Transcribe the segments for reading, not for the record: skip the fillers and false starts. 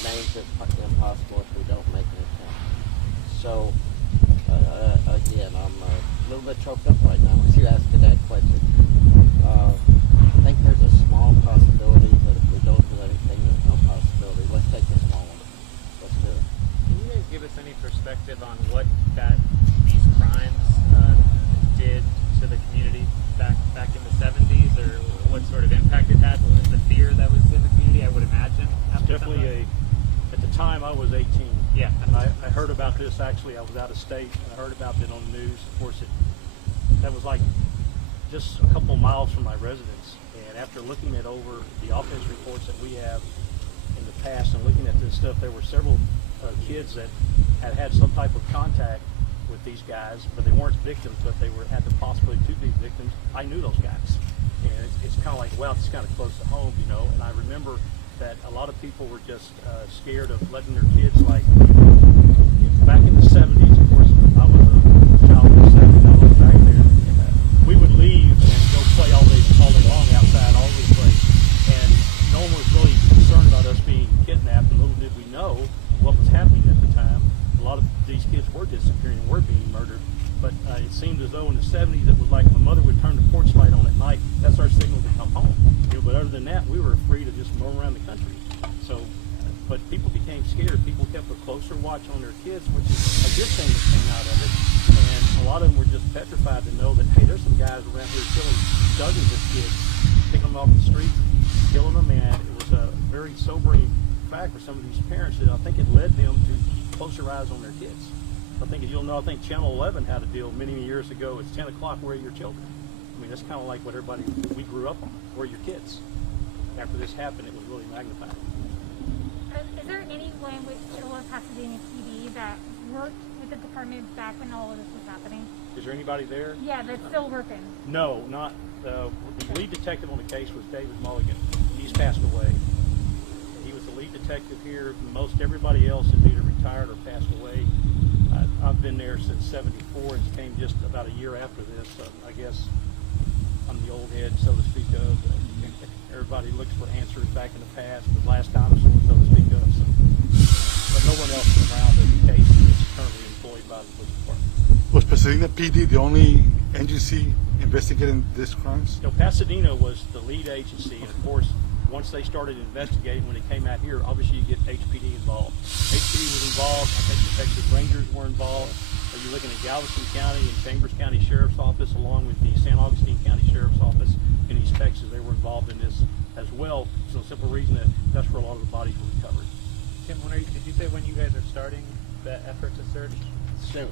remains impossible if we don't make an attempt. So, again, I'm a little bit choked up right now as you asked that question. I think there's a small possibility, but if we don't do anything, there's no possibility. Let's take the small one. Let's do it. Can you guys give us any perspective on what these crimes did to the community back in the 70s, or what sort of impact it had? The fear that was in the community, I would imagine. Definitely at the time I was 18. Yeah. And I heard about this, actually. I was out of state, and I heard about it on the news. Of course, that was like just a couple of miles from my residence. And after looking at over the offense reports that we have in the past and looking at this stuff, there were several kids that had some type of contact with these guys, but they weren't victims, but they had the possibility to be victims. I knew those guys. And it's kind of like, wow, it's kind of close to home, you know. And I remember that a lot of people were just scared of letting their kids, like, back in the 70s, of course, I was a child in the 70s, I was back there. We would leave and go play all day long outside, all over the place. And no one was really concerned about us being kidnapped, and little did we know what was happening at the time. A lot of these kids were disappearing and were being murdered. But it seemed as though in the 70s it was like my mother would turn the porch light on at night. That's our signal to come home. You know, but other than that, we were free to just roam around the country. So, but people became scared. People kept a closer watch on their kids, which is a good thing that came out of it. And a lot of them were just petrified to know that, hey, there's some guys around here killing dozens of kids, picking them off the street, killing them. And it was a very sobering fact for some of these parents that I think it led them to keep closer eyes on their kids. I think, as you'll know, I think Channel 11 had a deal many years ago. It's 10 o'clock, where are your children? I mean, that's kind of like what we grew up on. Where are your kids? After this happened, it was really magnified. Is there anyone with Pasadena PD that worked with the department back when all of this was happening? Is there anybody there? Yeah, that's still working. No, not. The lead detective on the case was David Mulligan. He's passed away. He was the lead detective here. Most everybody else is either retired or passed away. I've been there since '74 and came just about a year after this. I guess I'm the old head, so to speak of. Everybody looks for answers back in the past, the last dinosaur, so to speak of. So. But no one else is around in the case is currently employed by the police department. Was Pasadena PD the only agency investigating these crimes? No, Pasadena was the lead agency, and of course, once they started investigating, when it came out here, obviously you get HPD involved. HPD was involved. I think the Texas Rangers were involved. You're looking at Galveston County and Chambers County Sheriff's Office, along with the San Augustine County Sheriff's Office in East Texas. They were involved in this as well. So the simple reason that that's where a lot of the bodies were recovered. Tim, did you say when you guys are starting the effort to search? Soon.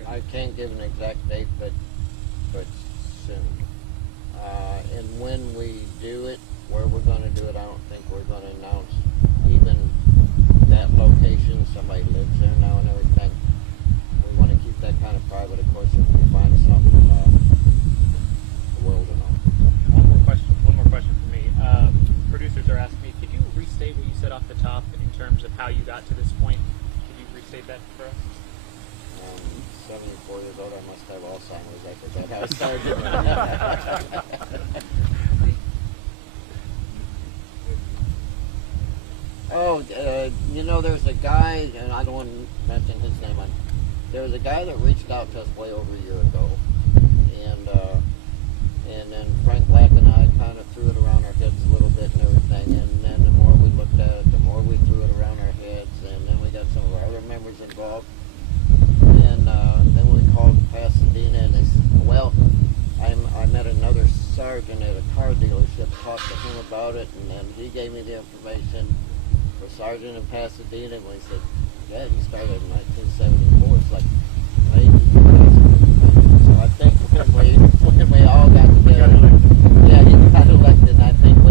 Okay. I can't give an exact date, but soon. And when we do it, where we're going to do it, I don't think we're going to announce even that location. Somebody lives there now and everything. We want to keep that kind of private. Of course, if we find something, the world will know. One more question for me. Producers are asking me, could you restate what you said off the top in terms of how you got to this point? Could you restate that for us? 74 years old, I must have Alzheimer's. I forgot how I started. You know, there's a guy, and I don't want to mention his name. There was a guy that reached out to us way over a year ago, and then Frank Black and I kind of threw it around our heads a little bit and everything, and then the more we looked at it, the more we threw it around our heads, and then we got some of our other members involved, and then we called Pasadena, and they said, well, I met another sergeant at a car dealership, talked to him about it, and then he gave me the information for sergeant in Pasadena, and we said, yeah, he started in 1974. It's like, maybe. So I think when we all got together, yeah, he got elected, and I think